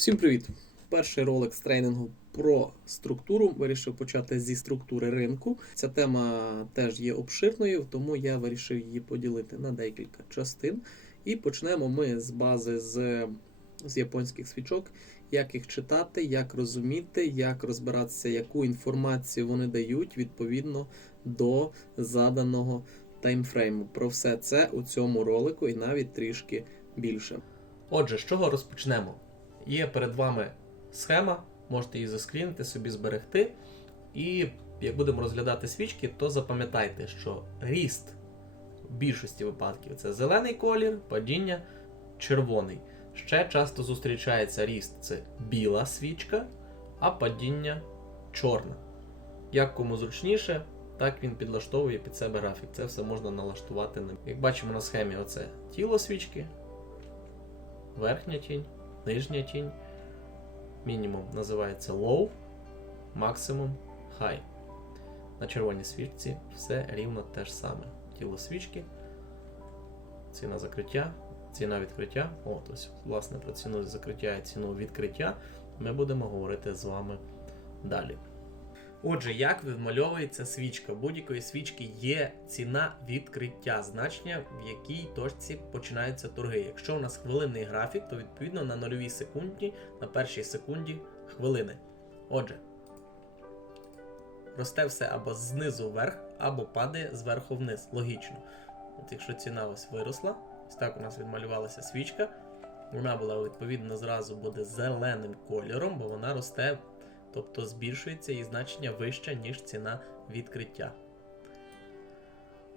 Всім привіт! Перший ролик з тренінгу про структуру. Вирішив почати зі структури ринку. Ця тема теж є обширною, тому я вирішив її поділити на декілька частин. І почнемо ми з бази з, з японських свічок, як їх читати, як розуміти, як розбиратися, яку інформацію вони дають відповідно до заданого таймфрейму. Про все це у цьому ролику і навіть трішки більше. Отже, з чого розпочнемо? Є перед вами схема, можете її заскрінити, собі зберегти. І як будемо розглядати свічки, то запам'ятайте, що ріст в більшості випадків це зелений колір, падіння червоний. Ще часто зустрічається ріст це біла свічка, а падіння чорна. Як кому зручніше, так він підлаштовує під себе графік. Це все можна налаштувати. Як бачимо на схемі, оце тіло свічки, верхня тінь, нижня тінь. Мінімум називається low, максимум high. На червоній свічці все рівно те ж саме. Тіло свічки, ціна закриття, ціна відкриття. От ось, власне, про ціну закриття і ціну відкриття ми будемо говорити з вами далі. Отже, як відмальовується свічка? Будь-якої свічки є ціна відкриття, значення, в якій точці починаються торги. Якщо у нас хвилинний графік, то відповідно на нульовій секунді, на першій секунді хвилини. Отже, росте все або знизу вверх, або падає зверху вниз. Логічно. От якщо ціна ось виросла, ось так у нас відмалювалася свічка. Вона була відповідно зразу буде зеленим кольором, бо вона росте тобто збільшується її значення вище, ніж ціна відкриття.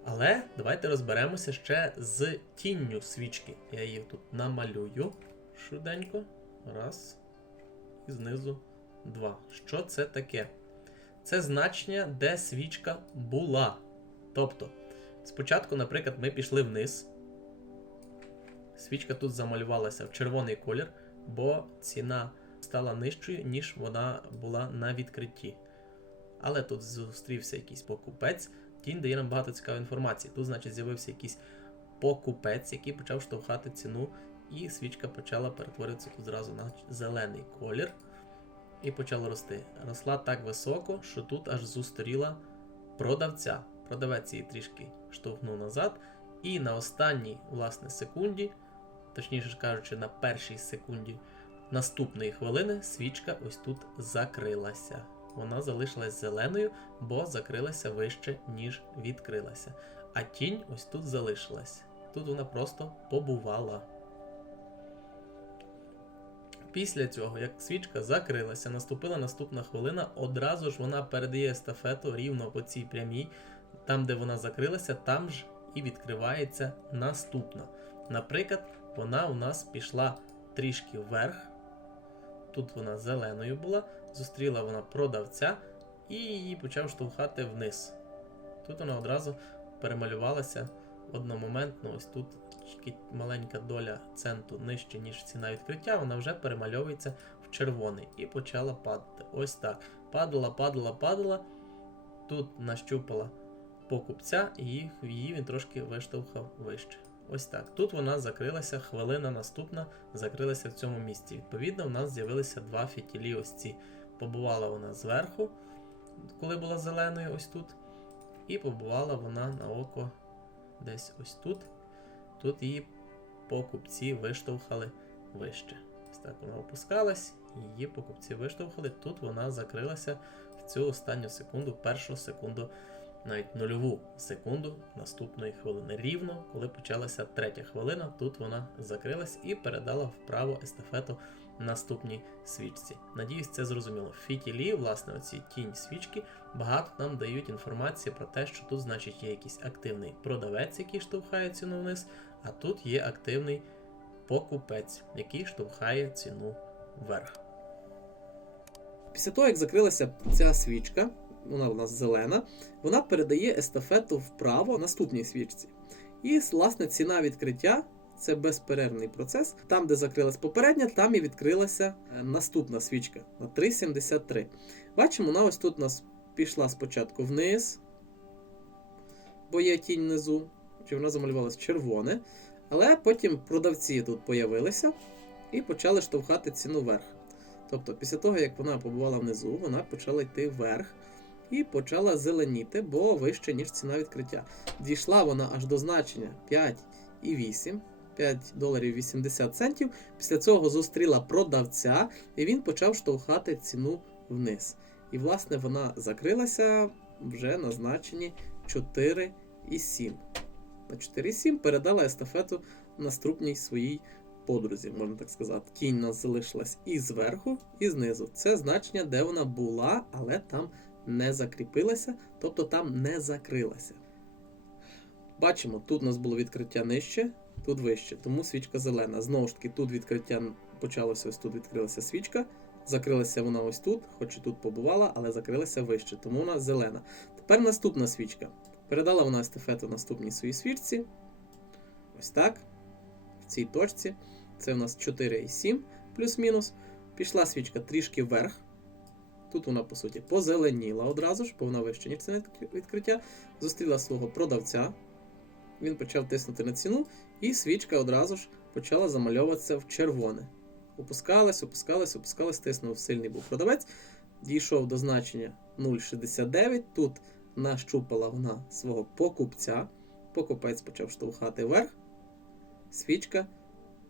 Але давайте розберемося ще з тінню свічки. Я її тут намалюю швиденько. Раз. І знизу два. Що це таке? Це значення, де свічка була. Тобто, спочатку, наприклад, ми пішли вниз. Свічка тут замалювалася в червоний колір, бо ціна стала нижчою, ніж вона була на відкритті. Але тут зустрівся якийсь покупець, тінь дає нам багато цікавої інформації. Тут, значить, з'явився якийсь покупець, який почав штовхати ціну, і свічка почала перетворитися тут зразу на зелений колір і почала рости. Росла так високо, що тут аж зустріла продавця. Продавець її трішки штовхнув назад, і на останній, власне, секунді, точніше кажучи, на першій секунді наступної хвилини свічка ось тут закрилася. Вона залишилась зеленою, бо закрилася вище, ніж відкрилася. А тінь ось тут залишилась. Тут вона просто побувала. Після цього, як свічка закрилася, наступила наступна хвилина, одразу ж вона передає естафету рівно по цій прямій, там, де вона закрилася, там ж і відкривається наступна. Наприклад, вона у нас пішла трішки вверх, Тут вона зеленою була, зустріла вона продавця і її почав штовхати вниз. Тут вона одразу перемалювалася одномоментно. Ось тут маленька доля центу нижче, ніж ціна відкриття, вона вже перемальовується в червоний і почала падати. Ось так. Падала, падала, падала. Тут нащупала покупця, і її він трошки виштовхав вище. Ось так. Тут вона закрилася, хвилина наступна закрилася в цьому місці. Відповідно, у нас з'явилися два фітілі. Ось ці. Побувала вона зверху, коли була зеленою, ось тут. І побувала вона на око десь ось тут. Тут її покупці виштовхали вище. Ось так вона опускалась, її покупці виштовхали. Тут вона закрилася в цю останню секунду, першу секунду навіть нульову секунду наступної хвилини. Рівно, коли почалася третя хвилина, тут вона закрилась і передала вправо естафету наступній свічці. Надіюсь, це зрозуміло. Фітілі, власне, оці тінь свічки багато нам дають інформації про те, що тут, значить, є якийсь активний продавець, який штовхає ціну вниз, а тут є активний покупець, який штовхає ціну вверх. Після того, як закрилася ця свічка, вона у нас зелена, вона передає естафету вправо наступній свічці. І, власне, ціна відкриття це безперервний процес. Там, де закрилась попередня, там і відкрилася е, наступна свічка на 3,73. Бачимо, вона ось тут у нас пішла спочатку вниз, бо є тінь внизу, чи вона замалювалася червоне. Але потім продавці тут появилися. і почали штовхати ціну вверх. Тобто, після того, як вона побувала внизу, вона почала йти вверх і почала зеленіти, бо вище, ніж ціна відкриття. Дійшла вона аж до значення 5,8, 5 доларів 80 центів. Після цього зустріла продавця, і він почав штовхати ціну вниз. І, власне, вона закрилася вже на значенні 4,7. На 4,7 передала естафету наступній своїй подрузі, можна так сказати. Тінь нас залишилась і зверху, і знизу. Це значення, де вона була, але там не закріпилася, тобто там не закрилася. Бачимо, тут у нас було відкриття нижче, тут вище, тому свічка зелена. Знову ж таки, тут відкриття почалося, ось тут відкрилася свічка. Закрилася вона ось тут, хоч і тут побувала, але закрилася вище, тому вона зелена. Тепер наступна свічка. Передала вона естафету наступній своїй свічці. Ось так. В цій точці. Це у нас 4,7 плюс-мінус. Пішла свічка трішки вверх. Тут вона, по суті, позеленіла одразу ж, бо вона вище, ніж ціна відкриття. Зустріла свого продавця. Він почав тиснути на ціну, і свічка одразу ж почала замальовуватися в червоне. Опускалась, опускалась, опускалась, тиснув сильний був продавець. Дійшов до значення 0,69. Тут нащупала вона свого покупця. Покупець почав штовхати вверх. Свічка,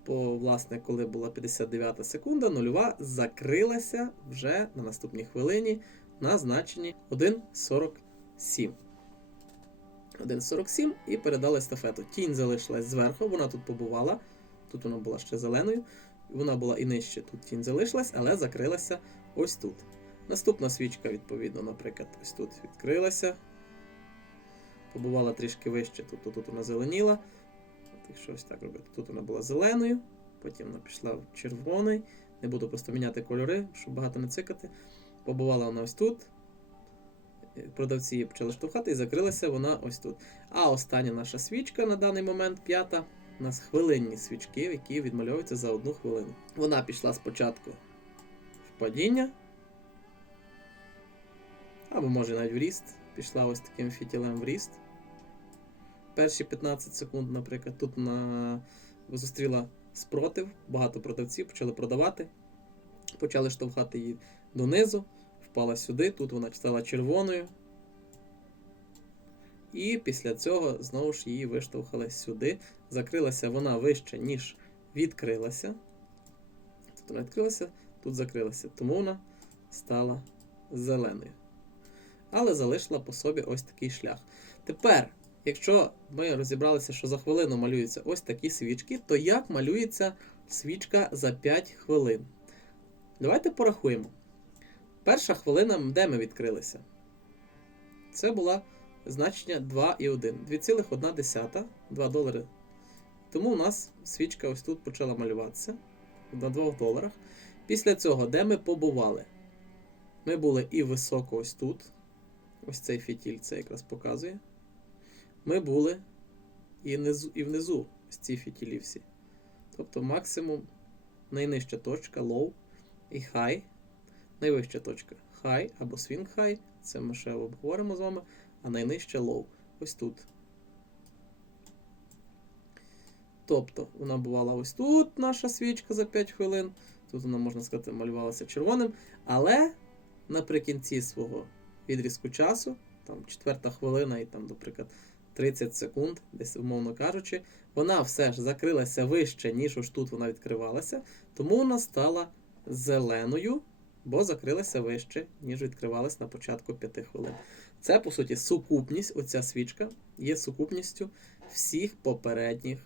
власне, коли була 59 секунда, нульова, закрилася вже на наступній хвилині на значенні 1,47. 1,47 і передала естафету. Тінь залишилась зверху, вона тут побувала. Тут вона була ще зеленою. Вона була і нижче, тут тінь залишилась, але закрилася ось тут. Наступна свічка, відповідно, наприклад, ось тут відкрилася. Побувала трішки вище, тут, тут, тут вона зеленіла. Якщо ось так робити, тут вона була зеленою, потім вона пішла в червоний. Не буду просто міняти кольори, щоб багато не цикати. Побувала вона ось тут. Продавці її почали штовхати і закрилася вона ось тут. А остання наша свічка на даний момент, п'ята, у нас хвилинні свічки, які відмальовуються за одну хвилину. Вона пішла спочатку в падіння. Або може навіть в ріст. Пішла ось таким фітілем в ріст. Перші 15 секунд, наприклад, тут на... зустріла спротив, багато продавців почали продавати, почали штовхати її донизу, впала сюди, тут вона стала червоною. І після цього знову ж її виштовхали сюди. Закрилася вона вище, ніж відкрилася. Тут вона відкрилася, тут закрилася, тому вона стала зеленою. Але залишила по собі ось такий шлях. Тепер, якщо ми розібралися, що за хвилину малюються ось такі свічки, то як малюється свічка за 5 хвилин? Давайте порахуємо. Перша хвилина, де ми відкрилися? Це була значення 2,1. 2,1, 2 долари. Тому у нас свічка ось тут почала малюватися на 2 доларах. Після цього, де ми побували? Ми були і високо ось тут. Ось цей фітіль це якраз показує. Ми були і внизу, і внизу ось ці фітілі всі. Тобто максимум найнижча точка low і high. Найвища точка high або swing high. Це ми ще обговоримо з вами. А найнижча low. Ось тут. Тобто вона бувала ось тут, наша свічка за 5 хвилин. Тут вона, можна сказати, малювалася червоним. Але наприкінці свого відрізку часу, там четверта хвилина і там, наприклад, 30 секунд, десь умовно кажучи, вона все ж закрилася вище, ніж ось тут вона відкривалася, тому вона стала зеленою, бо закрилася вище, ніж відкривалася на початку 5 хвилин. Це, по суті, сукупність, оця свічка є сукупністю всіх попередніх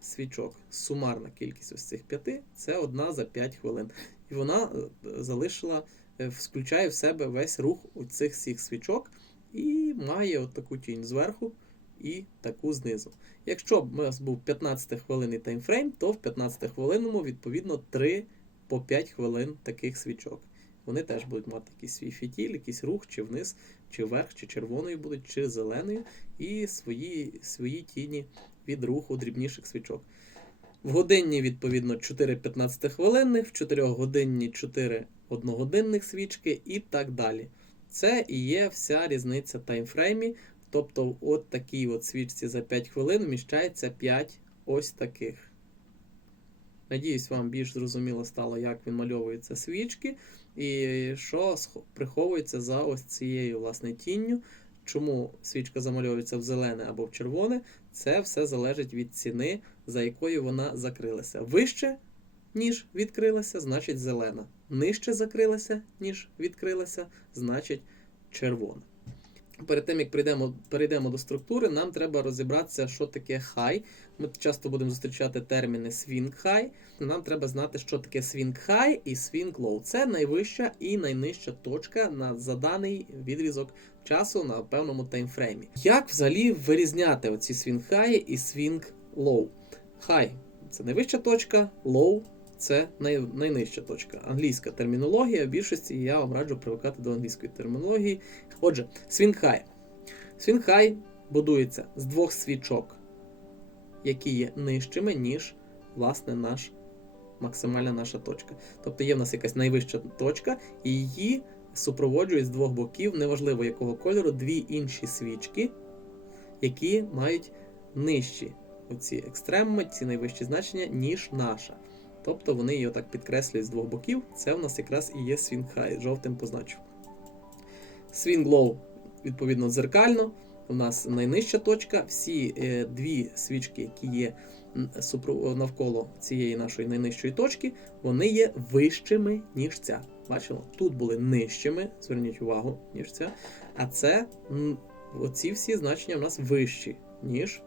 свічок. Сумарна кількість ось цих п'яти це одна за 5 хвилин. І вона е, залишила, е, включає в себе весь рух у цих всіх свічок і має от таку тінь зверху і таку знизу. Якщо б у нас був 15 хвилинний таймфрейм, то в 15 хвилинному, відповідно, 3 по 5 хвилин таких свічок. Вони теж будуть мати якийсь свій фітіль, якийсь рух, чи вниз, чи вверх, чи червоною будуть, чи зеленою, і свої, свої тіні від руху дрібніших свічок. В годинні, відповідно, 4 15 хвилинних, в 4 годинні 4 одногодинних свічки і так далі. Це і є вся різниця таймфреймі. Тобто, от такій от свічці за 5 хвилин вміщається 5 ось таких. Надіюсь, вам більш зрозуміло стало, як відмальовуються свічки, і що приховується за ось цією власне тінню. Чому свічка замальовується в зелене або в червоне, це все залежить від ціни, за якою вона закрилася. Вище, ніж відкрилася, значить зелена. Нижче закрилася, ніж відкрилася, значить червона. Перед тим, як перейдемо, перейдемо до структури, нам треба розібратися, що таке хай. Ми часто будемо зустрічати терміни swing high. Нам треба знати, що таке swing high і swing low. Це найвища і найнижча точка на заданий відрізок часу на певному таймфреймі. Як взагалі вирізняти оці swing high і swing low? High – це найвища точка, low це най, найнижча точка. Англійська термінологія. В більшості я вам раджу привикати до англійської термінології. Отже. Swing high будується з двох свічок, які є нижчими, ніж власне наш максимальна наша точка. Тобто є в нас якась найвища точка, і її супроводжують з двох боків, неважливо якого кольору, дві інші свічки, які мають нижчі оці екстремуми, ці найвищі значення, ніж наша. Тобто вони її отак підкреслюють з двох боків. Це в нас якраз і є swing high, жовтим позначу. Swing low, відповідно, дзеркально. У нас найнижча точка. Всі е, дві свічки, які є навколо цієї нашої найнижчої точки, вони є вищими, ніж ця. Бачимо, тут були нижчими, зверніть увагу, ніж ця. А це оці всі значення в нас вищі, ніж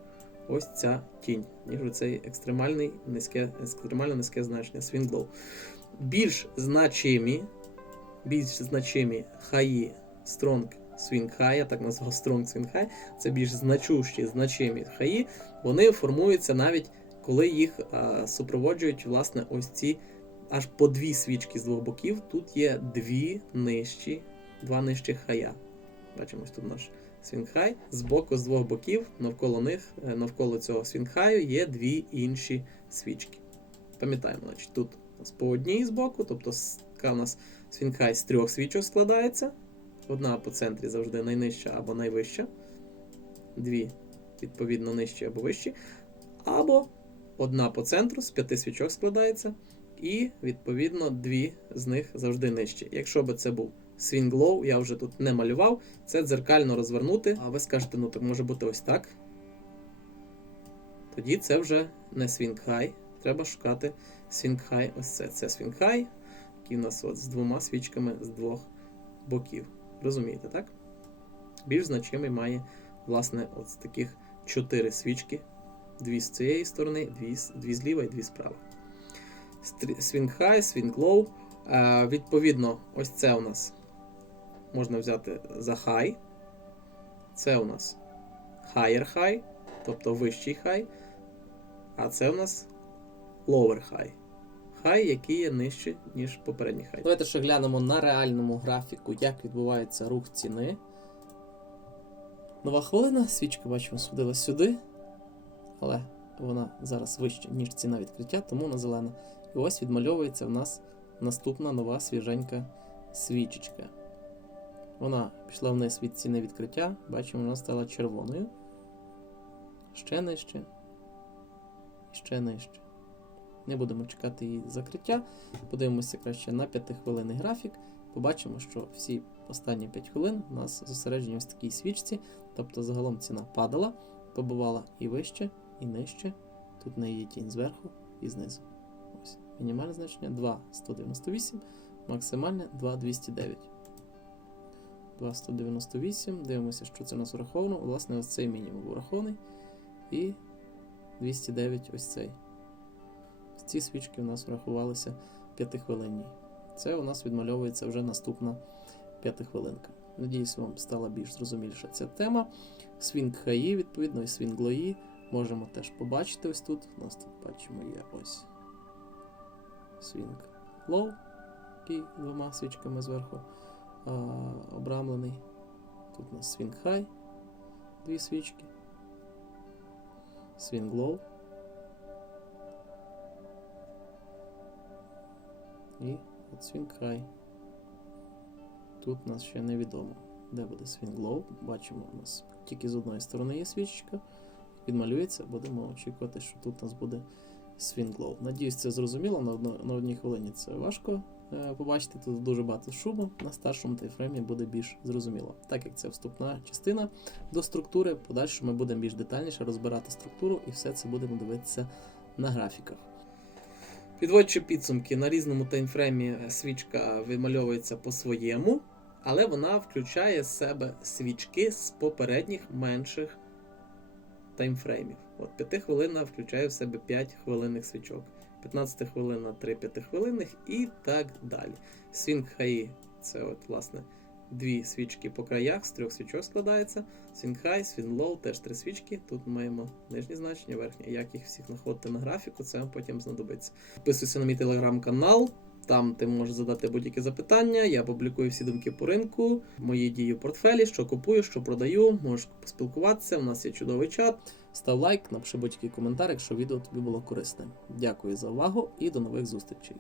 ось ця тінь, ніж оцей екстремальний низьке, екстремально низьке значення low. Більш значимі, більш значимі хаї strong swing high, я так назвав strong swing high, це більш значущі, значимі хаї, вони формуються навіть коли їх а, супроводжують власне ось ці аж по дві свічки з двох боків. Тут є дві нижчі, два нижчих хая. Бачимо, ось тут наш свінхай. Збоку, з двох боків, навколо них, е, навколо цього свінхаю є дві інші свічки. Пам'ятаємо, значить, тут у нас по одній з боку, тобто у нас свінхай з трьох свічок складається. Одна по центрі завжди найнижча або найвища. Дві, відповідно, нижчі або вищі. Або одна по центру з п'яти свічок складається. І, відповідно, дві з них завжди нижчі. Якщо би це був low, я вже тут не малював, це дзеркально розвернути. А ви скажете, ну так може бути ось так. Тоді це вже не high. Треба шукати high. Ось це. Це high, який у нас от з двома свічками з двох боків. Розумієте, так? Більш значимий має, власне, от з таких чотири свічки. Дві з цієї сторони, дві, дві зліва і дві справа. Swing low. Е, відповідно, ось це у нас можна взяти за high. Це у нас higher high, тобто вищий high. А це у нас lower high. Хай, який є нижче, ніж попередній хай. Давайте ще глянемо на реальному графіку, як відбувається рух ціни. Нова хвилина, свічка, бачимо, сходила сюди, але вона зараз вища, ніж ціна відкриття, тому вона зелена. І ось відмальовується в нас наступна нова свіженька свічечка. Вона пішла вниз від ціни відкриття, бачимо, вона стала червоною. Ще нижче. І ще нижче. Не будемо чекати її закриття. Подивимося краще на 5-хвилинний графік. Побачимо, що всі останні 5 хвилин у нас зосереджені в такій свічці. Тобто загалом ціна падала, побувала і вище, і нижче. Тут не є тінь зверху і знизу. Ось. Мінімальне значення 2,198, максимальне 2,209. 2,198. Дивимося, що це у нас враховано. Власне, ось цей мінімум врахований. І 209 ось цей. Ці свічки у нас врахувалися п'ятихвилинні. Це у нас відмальовується вже наступна п'ятихвилинка. Надіюсь, вам стала більш зрозуміліша ця тема. Свінг хаї, відповідно, і свінг лої можемо теж побачити ось тут. У нас тут бачимо є ось свінг лоу, який двома свічками зверху а, обрамлений. Тут у нас свінг хай, дві свічки. Свінг лоу. І swing high. Тут у нас ще невідомо, де буде swing low. Бачимо, у нас тільки з одної сторони є свічечка. Відмалюється, будемо очікувати, що тут у нас буде Swinglow. Надіюсь, це зрозуміло. На, одно, на одній хвилині це важко е, побачити. Тут дуже багато шуму. На старшому таймфреймі буде більш зрозуміло. Так як це вступна частина до структури, в подальшому ми будемо більш детальніше розбирати структуру і все це будемо дивитися на графіках. Підводячи підсумки, на різному таймфреймі е, свічка вимальовується по-своєму, але вона включає в себе свічки з попередніх менших таймфреймів. От 5 хвилина включає в себе 5 хвилинних свічок, 15 хвилина 3 5 хвилинних і так далі. Свінг хаї це от, власне, дві свічки по краях, з трьох свічок складається. Свінг хай, свінг лоу, теж три свічки. Тут маємо нижні значення, верхні. Як їх всіх знаходити на графіку, це вам потім знадобиться. Підписуйся на мій телеграм-канал. Там ти можеш задати будь-які запитання. Я публікую всі думки по ринку, мої дії в портфелі, що купую, що продаю. Можеш поспілкуватися. У нас є чудовий чат. Став лайк, напиши будь-який коментар, якщо відео тобі було корисне. Дякую за увагу і до нових зустрічей.